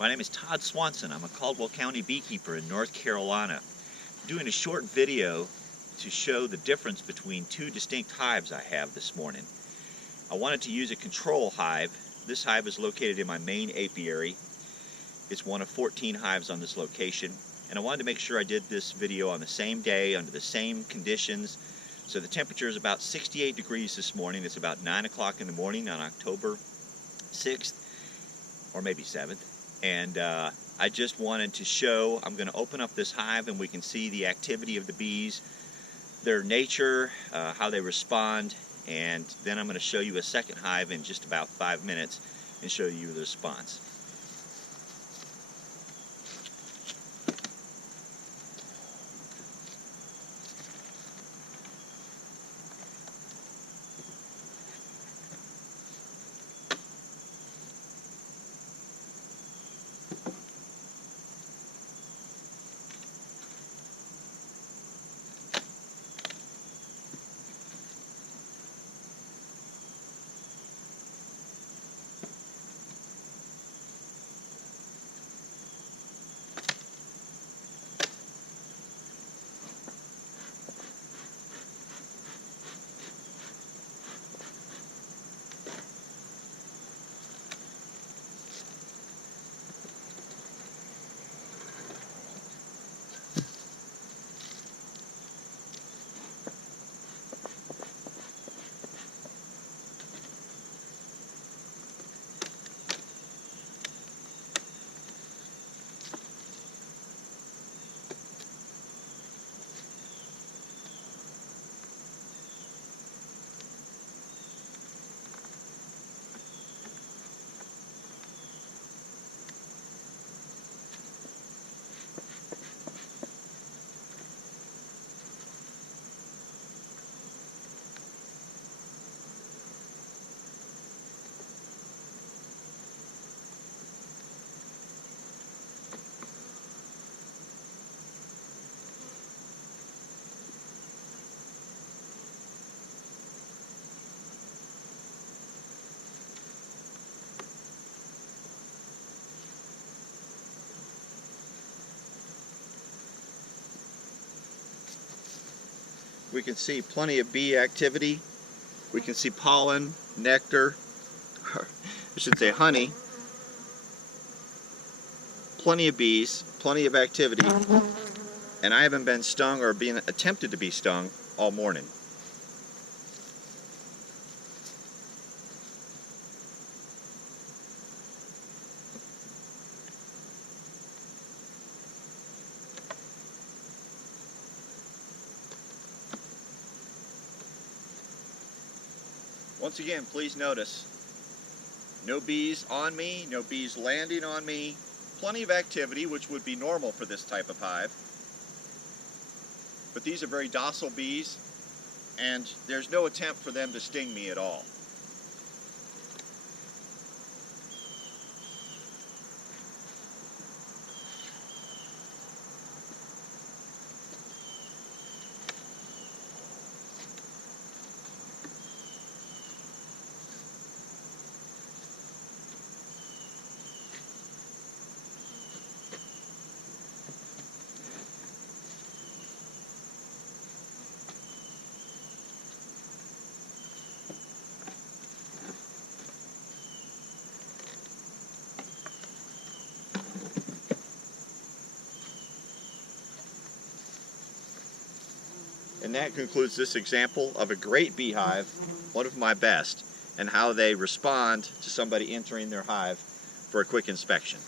My name is Todd Swanson. I'm a Caldwell County beekeeper in North Carolina. I'm doing a short video to show the difference between two distinct hives I have this morning. I wanted to use a control hive. This hive is located in my main apiary. It's one of 14 hives on this location, and I wanted to make sure I did this video on the same day under the same conditions. So the temperature is about 68 degrees this morning. It's about 9 o'clock in the morning on October 6th or maybe 7th. And I just wanted to show, I'm going to open up this hive and we can see the activity of the bees, their nature, how they respond, and then I'm going to show you a second hive in just about 5 minutes and show you the response. We can see plenty of bee activity. We can see pollen, nectar, I should say honey. Plenty of bees, plenty of activity, and I haven't been stung or being attempted to be stung all morning. Once again, please notice, no bees on me, no bees landing on me, plenty of activity, which would be normal for this type of hive. But these are very docile bees, and there's no attempt for them to sting me at all. And that concludes this example of a great beehive, one of my best, and how they respond to somebody entering their hive for a quick inspection.